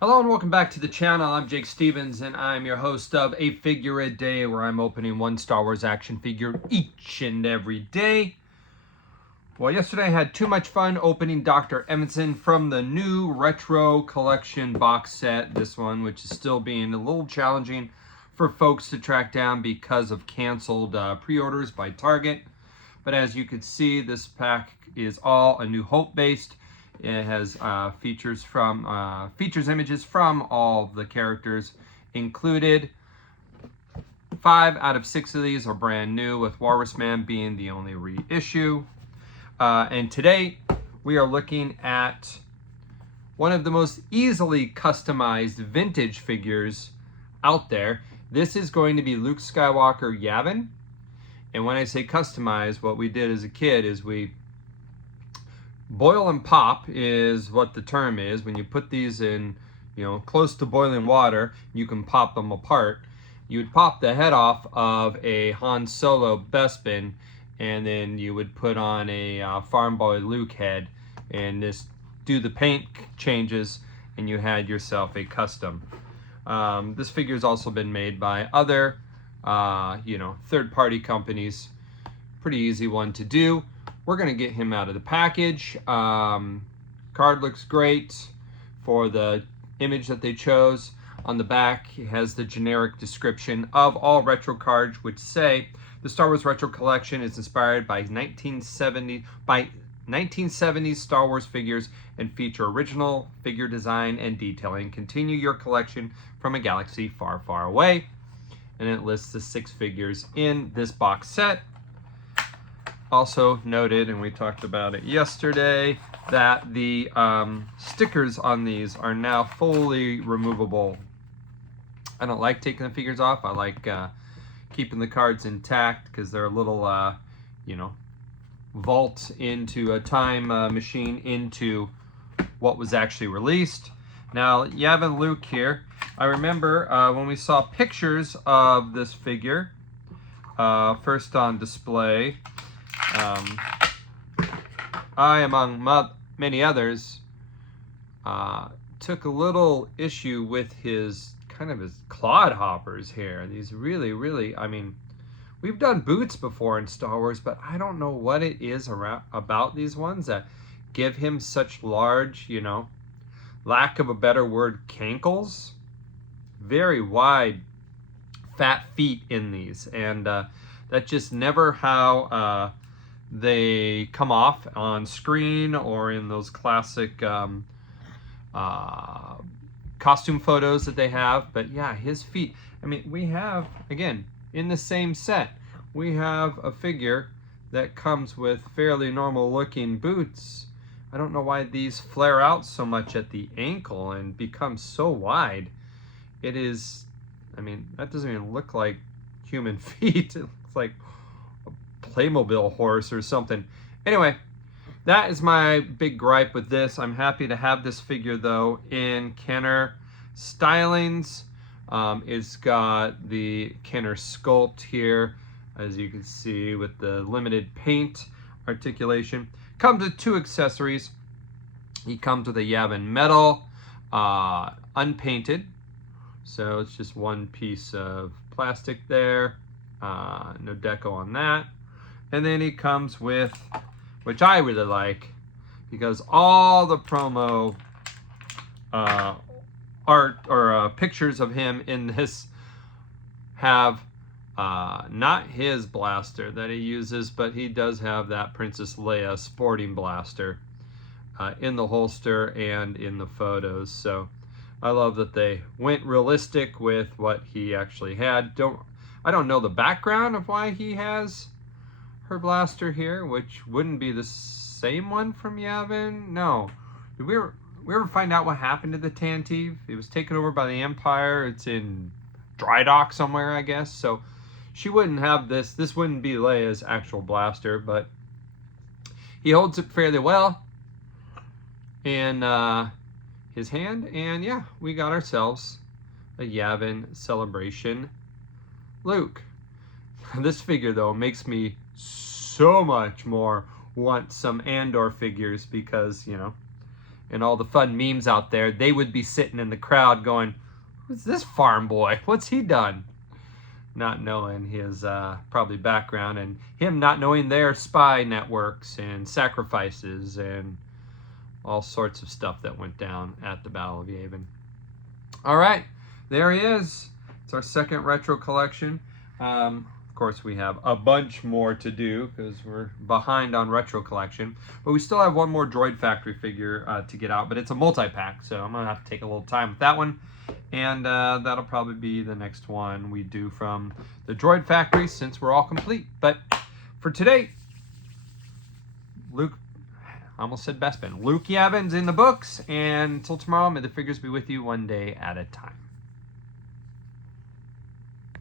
Hello and welcome back to the channel. I'm Jake Stevens and I'm your host of A Figure a Day, where I'm opening one Star Wars action figure each and every day. Well, yesterday I had too much fun opening Dr. Evanson from the new Retro Collection box set. This one, which is still being a little challenging for folks to track down because of canceled pre-orders by Target. But as you can see, this pack is all A New Hope based. It has features images from all the characters included. 5 out of 6 of these are brand new, with Walrus Man being the only reissue. And today we are looking at one of the most easily customized vintage figures out there. This is going to be Luke Skywalker Yavin. And when I say customized, what we did as a kid is we boil and pop is what the term is. When you put these in, close to boiling water, you can pop them apart. You would pop the head off of a Han Solo Bespin, and then you would put on a Farm Boy Luke head and just do the paint changes, and you had yourself a custom. This figure has also been made by other, third-party companies. Pretty easy one to do. We're going to get him out of the package. Card looks great for the image that they chose. On the back, it has the generic description of all retro cards, which say the Star Wars Retro Collection is inspired by 1970s Star Wars figures and feature original figure design and detailing. Continue your collection from a galaxy far, far away. And it lists the 6 figures in this box set. Also noted, and we talked about it yesterday, that the stickers on these are now fully removable. I don't like taking the figures off. I like keeping the cards intact because they're a little, vault into a time machine into what was actually released. Now, Yavin Luke here. I remember when we saw pictures of this figure first on display, I, among many others, took a little issue with his clod hoppers here. These really, we've done boots before in Star Wars, but I don't know what it is about these ones that give him such large, lack of a better word, cankles. Very wide, fat feet in these, and that's just never how they come off on screen or in those classic costume photos that they have. But yeah, his feet. We have, again, in the same set, we have a figure that comes with fairly normal looking boots. I don't know why these flare out so much at the ankle and become so wide. It is, that doesn't even look like human feet. It looks like Playmobil horse or something. Anyway, that is my big gripe with this. I'm happy to have this figure though in Kenner stylings. It's got the Kenner sculpt here, as you can see, with the limited paint articulation. Comes with 2 accessories. He comes with a Yavin medal, unpainted. So it's just one piece of plastic there. No deco on that. And then he comes with, which I really like, because all the promo art or pictures of him in this have not his blaster that he uses, but he does have that Princess Leia sporting blaster in the holster and in the photos. So I love that they went realistic with what he actually had. I don't know the background of why he has her blaster here, which wouldn't be the same one from Yavin. No. Did we ever find out what happened to the Tantive? It was taken over by the Empire. It's in dry dock somewhere, I guess. So she wouldn't have this. This wouldn't be Leia's actual blaster, but he holds it fairly well in his hand. And yeah, we got ourselves a Yavin Celebration Luke. This figure, though, makes me so much more want some Andor figures because, and all the fun memes out there, they would be sitting in the crowd going, who's this farm boy? What's he done? Not knowing his probably background, and him not knowing their spy networks and sacrifices and all sorts of stuff that went down at the Battle of Yavin. All right, there he is. It's our second retro collection. Of course, we have a bunch more to do because we're behind on retro collection. But we still have one more Droid Factory figure to get out, but it's a multi-pack, so I'm going to have to take a little time with that one. And that'll probably be the next one we do from the Droid Factory since we're all complete. But for today, Luke, I almost said Bespin. Luke Yavin's in the books, and until tomorrow, may the figures be with you one day at a time.